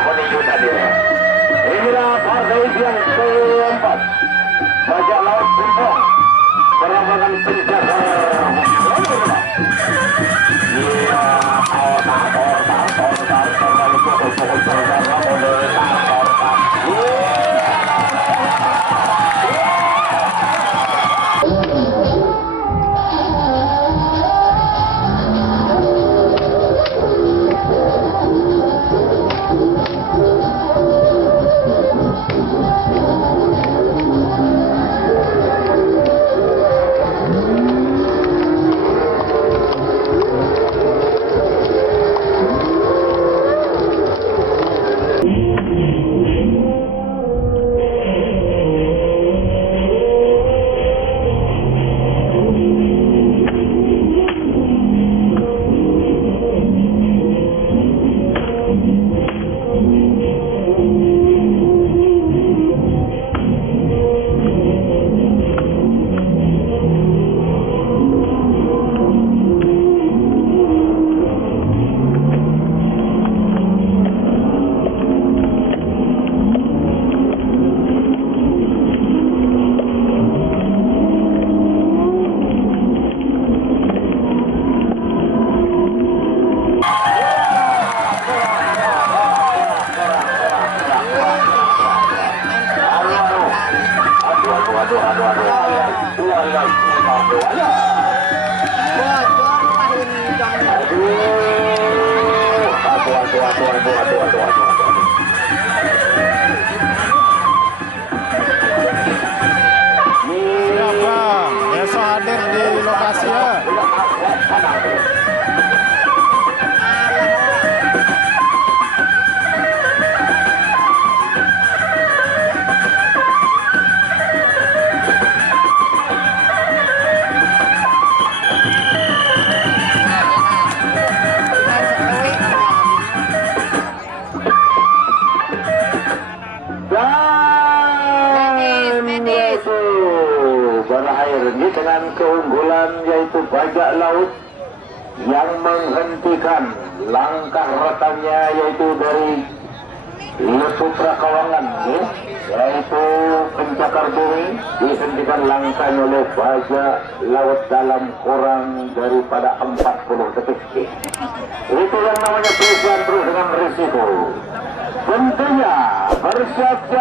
penunjukan dia. Inilah partai yang keempat. Bajak laut Bintang Perambangan Penjara. Iya, Siapa besok hadir di lokasi ya? Berakhir ini dengan keunggulan yaitu bajak laut yang menghentikan langkah rekannya yaitu dari Putra Kawangan yaitu pencakar bumi dihentikan langkahnya oleh bajak laut dalam kurang daripada 40 detik. Itu yang namanya perusahaan terus dengan risiko. Tentunya bersiap-siap